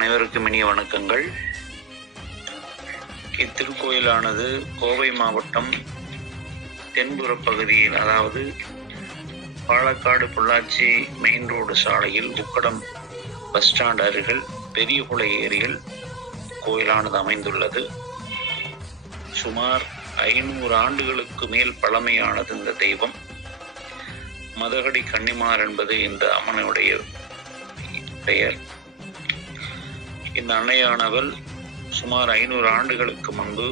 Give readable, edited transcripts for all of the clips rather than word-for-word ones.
அனைவருக்கும் இனிய வணக்கங்கள். இத்திருக்கோயிலானது கோவை மாவட்டம் தென்புற பகுதியில், அதாவது பாலக்காடு பொள்ளாச்சி மெயின் ரோடு சாலையில் உக்கடம் பஸ் ஸ்டாண்ட் அருகில் பெரியகுளை ஏரியில் கோயிலானது அமைந்துள்ளது. சுமார் 500 ஆண்டுகளுக்கு மேல் பழமையானது இந்த தெய்வம். மதகடி கன்னிமார் என்பது இந்த அம்மனுடைய பெயர். இந்த அன்னையானவள் சுமார் 500 ஆண்டுகளுக்கு முன்பு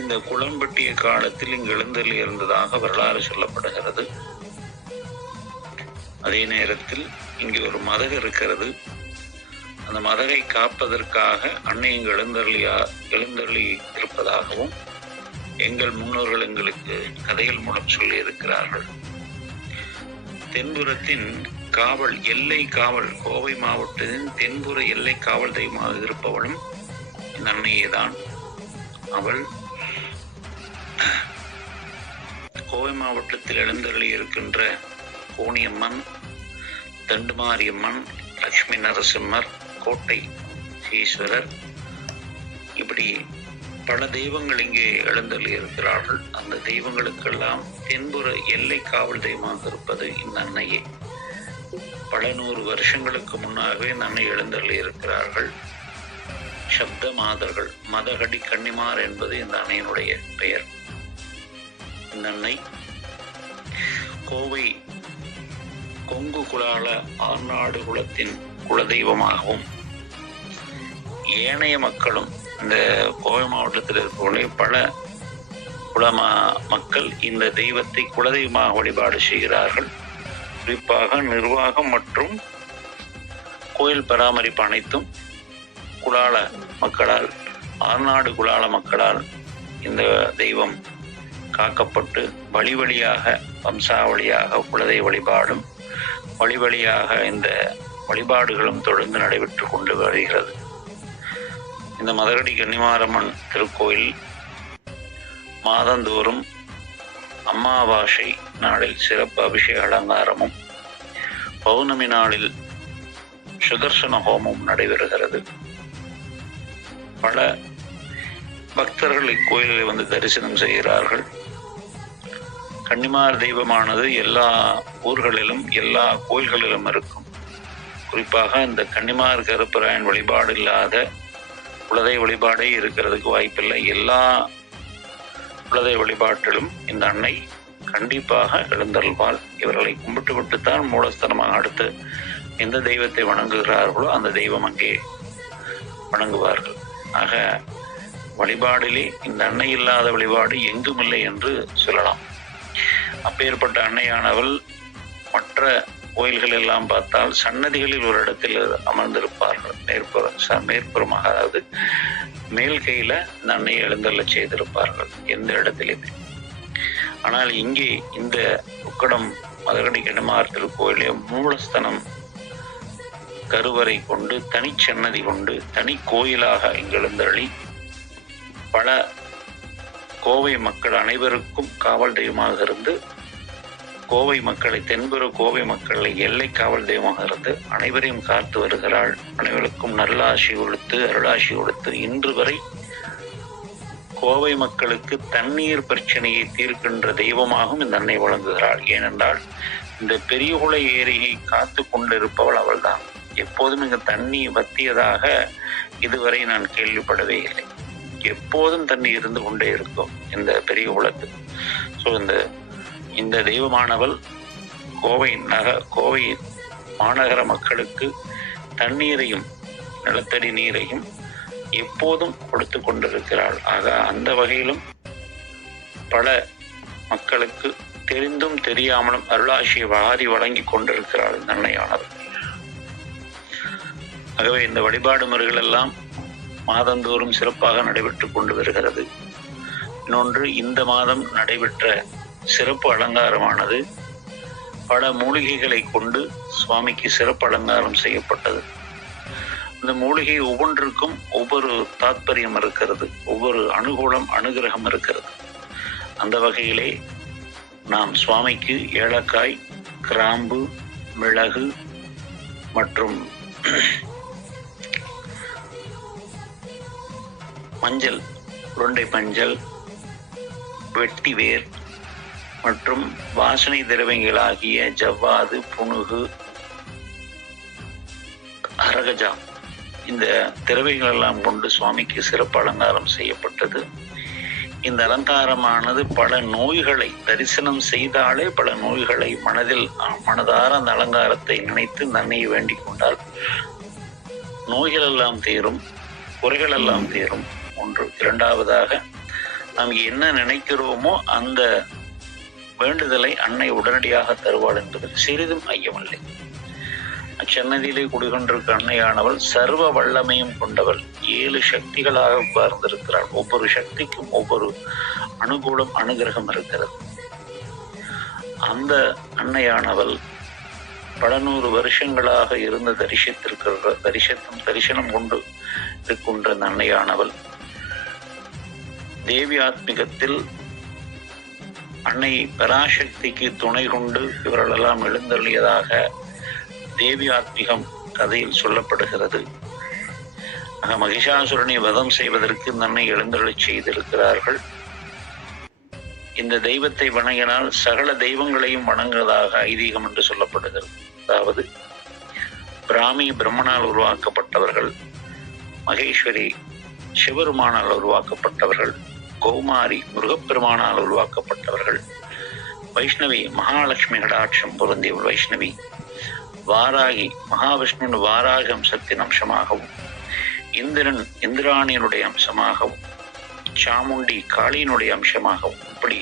இந்த குளம்பட்டிய காலத்தில் இங்கு எழுந்தருளி இருந்ததாக வரலாறு சொல்லப்படுகிறது. அதே நேரத்தில் இங்கு ஒரு மதகு இருக்கிறது. அந்த மதகை காப்பதற்காக அன்னை இங்கு எழுந்தருளி இருப்பதாகவும் எங்கள் முன்னோர்கள் எங்களுக்கு கதைகள் மூலம் சொல்லி இருக்கிறார்கள். தென்புறத்தின் காவல் எல்லை காவல் கோவை மாவட்டத்தின் தென்புற எல்லை காவல் தெய்வமாக இருப்பவளும் இந்த அன்னையே தான். அவள் கோவை மாவட்டத்தில் எழுந்தருளி இருக்கின்ற கோணியம்மன், தண்டுமாரியம்மன், லட்சுமி நரசிம்மர், கோட்டை ஈஸ்வரர், இப்படி பல தெய்வங்கள் இங்கே எழுந்தருளி இருக்கிறார்கள். அந்த தெய்வங்களுக்கெல்லாம் தென்புற எல்லை காவல் தெய்வமாக இருப்பது இந்த அன்னையே. பல 100 வருஷங்களுக்கு முன்னாகவே இந்த அன்னை எழுந்தருளி இருக்கிறார்கள். சப்த மாதர்கள், மதகடி கன்னிமார் என்பது இந்த அன்னையினுடைய பெயர். இந்த அன்னை கோவை கொங்கு குலால ஆர்நாடு குலத்தின் குலதெய்வமாகவும், ஏனைய மக்களும் இந்த கோவை மாவட்டத்தில் இருக்கக்கூடிய பல குல மக்கள் இந்த தெய்வத்தை குலதெய்வமாக வழிபாடு செய்கிறார்கள். குறிப்பாக நிர்வாகம் மற்றும் கோயில் பராமரிப்பு அனைத்தும் குலால மக்களால், ஆர்நாடு குலால மக்களால் இந்த தெய்வம் காக்கப்பட்டு வழி வழியாக, வம்சாவளியாக குலதெய்வ வழிபாடும் வழி வழியாக இந்த வழிபாடுகளும் தொடர்ந்து நடைபெற்று கொண்டு வருகிறது. இந்த மதகடி கன்னிமாரம்மன் திருக்கோயில் மாதந்தோறும் அமாவாசை நாளில் சிறப்பு அபிஷேக அலங்காரமும், பௌர்ணமி நாளில் சுதர்சன ஹோமம் நடைபெறுகிறது. பல பக்தர்கள் இக்கோயிலில் வந்து தரிசனம் செய்கிறார்கள். கன்னிமார் தெய்வமானது எல்லா ஊர்களிலும் எல்லா கோயில்களிலும் இருக்கும். குறிப்பாக இந்த கன்னிமார் கருப்பராயன் வழிபாடு இல்லாத குலதெய்வ வழிபாடே இருக்கிறதுக்கு வாய்ப்பில்லை. எல்லா குலதெய்வ வழிபாட்டிலும் இந்த அன்னை கண்டிப்பாக எழுந்தருள்வாள். இவர்களை கும்பிட்டு விட்டுத்தான் மூலஸ்தானமாக அடுத்து எந்த தெய்வத்தை வணங்குகிறார்களோ அந்த தெய்வம் அங்கே வணங்குவார்கள். ஆக வழிபாடிலே இந்த அன்னை இல்லாத வழிபாடு எங்கும் இல்லை என்று சொல்லலாம். அப்பேற்பட்ட அன்னையானவள் மற்ற கோயில்கள் எல்லாம் பார்த்தால் சன்னதிகளில் ஒரு இடத்தில் அமர்ந்திருப்பார்கள். மேற்புறமாக, அதாவது மேல் கையில இந்த அன்னையை எழுந்தருள செய்திருப்பார்கள் எந்த இடத்திலுமே. ஆனால் இங்கே இந்த உக்கடம் மதகடி கன்னிமார் திருக்கோயிலே மூலஸ்தனம் கருவறை கொண்டு, தனிச்சன்னதி கொண்டு, தனி கோயிலாக இங்கு எழுந்தருளி பல கோவை மக்கள் அனைவருக்கும் காவல் தெய்வமாக இருந்து, கோவை மக்களை, தென்புற கோவை மக்களை எல்லை காவல் தெய்வமாக இருந்து அனைவரையும் காத்து வருகிறாள். அனைவருக்கும் நல்லாசி கொடுத்து, அருளாசி கொடுத்து, இன்று வரை கோவை மக்களுக்கு தண்ணீர் பிரச்சனையை தீர்க்கின்ற தெய்வமாகவும் இந்த அன்னை வழங்குகிறாள். ஏனென்றால் இந்த பெரியகுளை ஏரியை காத்து கொண்டிருப்பவள் அவள்தான். எப்போதும் இங்கு தண்ணி வத்தியதாக இதுவரை நான் கேள்விப்படவே இல்லை. எப்போதும் தண்ணி இருந்து கொண்டே இருக்கும் இந்த பெரிய குளத்து. ஸோ இந்த தெய்வமானவள் கோவை மாநகர மக்களுக்கு தண்ணீரையும் நிலத்தடி நீரையும் எப்போதும் கொடுத்து கொண்டிருக்கிறாள். ஆக அந்த வகையிலும் பல மக்களுக்கு தெரிந்தும் தெரியாமலும் அருளாசியை வாரி வழங்கி கொண்டிருக்கிறாள் இந்த அன்னையானவள். ஆகவே இந்த வழிபாடு முறைகள் எல்லாம் மாதந்தோறும் சிறப்பாக நடைபெற்று கொண்டு வருகிறது. இன்னொன்று, இந்த மாதம் நடைபெற்ற சிறப்பு அலங்காரமானது பல மூலிகைகளை கொண்டு சுவாமிக்கு சிறப்பு அலங்காரம் செய்யப்பட்டது. இந்த மூலிகை ஒவ்வொன்றுக்கும் ஒவ்வொரு தாத்பரியம் இருக்கிறது, ஒவ்வொரு அனுகிரகம் இருக்கிறது. அந்த வகையிலே நாம் சுவாமிக்கு ஏலக்காய், கிராம்பு, மிளகு, மற்றும் மஞ்சள், உருண்டை மஞ்சள், வெட்டிவேர் மற்றும் வாசனை திரவியங்களாகிய ஜவ்வாது, புனுகு, அரகஜா இந்த திரவியங்கள் எல்லாம் கொண்டு சுவாமிக்கு சிறப்பு அலங்காரம் செய்யப்பட்டது. இந்த அலங்காரமானது பல நோய்களை தரிசனம் செய்தாலே பல நோய்களை மனதார அந்த அலங்காரத்தை நினைத்து நன்மையை வேண்டிக் கொண்டால் நோய்கள் எல்லாம் தீரும், குறைகள் எல்லாம் தீரும். ஒன்று. இரண்டாவதாக, நாம் என்ன நினைக்கிறோமோ அந்த வேண்டுதலை அன்னை உடனடியாக தருவாள் என்பதில் சிறிதும் ஐயமில்லை. அச்சன்னதியிலே குடிகொண்டிருக்க அன்னையானவள் சர்வ வல்லமையும் கொண்டவள். 7 சக்திகளாக உட்கார்ந்திருக்கிறாள். ஒவ்வொரு சக்திக்கும் ஒவ்வொரு அனுகூலம், அனுகிரகம் இருக்கிறது. அந்த அன்னையானவள் பல 100 வருஷங்களாக இருந்து தரிசனம் கொண்டு இருக்கின்ற அந்த அன்னையானவள் தேவி ஆத்மிகத்தில் அன்னை பராசக்திக்கு துணை கொண்டு இவர்களெல்லாம் எழுந்தருளியதாக தேவி ஆத்மிகம் கதையில் சொல்லப்படுகிறது. மகிஷாசுரனை வதம் செய்வதற்கு இந்த அன்னை எழுந்தருளச் செய்திருக்கிறார்கள். இந்த தெய்வத்தை வணங்கினால் சகல தெய்வங்களையும் வணங்குவதாக ஐதீகம் என்று சொல்லப்படுகிறது. அதாவது பிராமி பிரம்மனால் உருவாக்கப்பட்டவர்கள், மகேஸ்வரி சிவருமானால் உருவாக்கப்பட்டவர்கள், கௌமாரி முருகப்பெருமானால் உருவாக்கப்பட்டவர்கள், வைஷ்ணவி மகாலட்சுமி கடாட்சம் பொருந்தியவள் வைஷ்ணவி, வாராகி மகாவிஷ்ணுவின் வாராகி அம்சத்தின் அம்சமாகவும், இந்திரன் இந்திராணியனுடைய அம்சமாகவும், சாமுண்டி காளியினுடைய அம்சமாகவும், இப்படி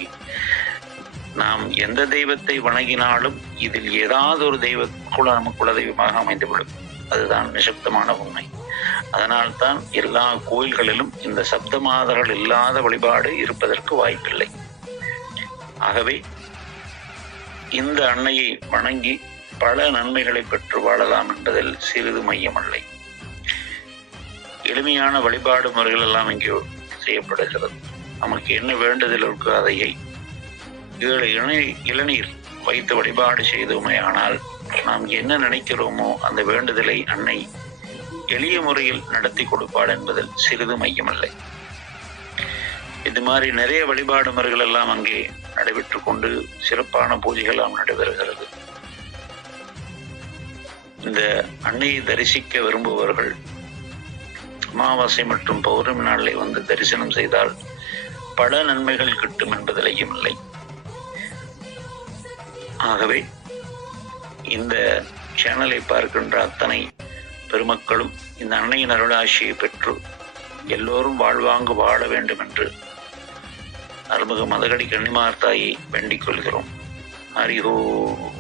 நாம் எந்த தெய்வத்தை வணங்கினாலும் இதில் ஏதாவது ஒரு தெய்வ நமக்கு குலதெய்வமாக அமைந்துவிடும். அதுதான் நிசப்தமான உண்மை. அதனால்தான் எல்லா கோயில்களிலும் இந்த சப்தமாதர்கள் இல்லாத வழிபாடு இருப்பதற்கு வாய்ப்பில்லை. ஆகவே இந்த அன்னையை வணங்கி பல நன்மைகளை பெற்று வாழலாம் என்பதில் சிறிது மையமில்லை. எளிமையான வழிபாடு முறைகள் எல்லாம் இங்கே செய்யப்படுகிறது. நமக்கு என்ன வேண்டுதல் இருக்கோ அதையை 7 இளநீர் வைத்து வழிபாடு செய்தோமேயானால் நாம் என்ன நினைக்கிறோமோ அந்த வேண்டுதலை அன்னை எளிய முறையில் நடத்தி கொடுப்பாள் என்பதில் சிறிது மையமில்லை. இது மாதிரி நிறைய வழிபாடு முறைகள் எல்லாம் அங்கே நடைபெற்று கொண்டு சிறப்பான பூஜைகள் எல்லாம் நடைபெறுகிறது. இந்த அன்னையை தரிசிக்க விரும்புபவர்கள் அமாவாசை மற்றும் பௌர்ணமி நாளில் வந்து தரிசனம் செய்தால் பல நன்மைகள் கிட்டும் என்பதிலையும் இல்லை. ஆகவே இந்த சேனலை பார்க்கின்ற அத்தனை பெருமக்களும் இந்த அன்னையின் அருளாசியை பெற்று எல்லோரும் வாழ்வாங்கு வாழ வேண்டும் என்று அருள்மிகு மதகடி கன்னிமார் தாயை வேண்டிக் கொள்கிறோம். ஹரி ஓம்.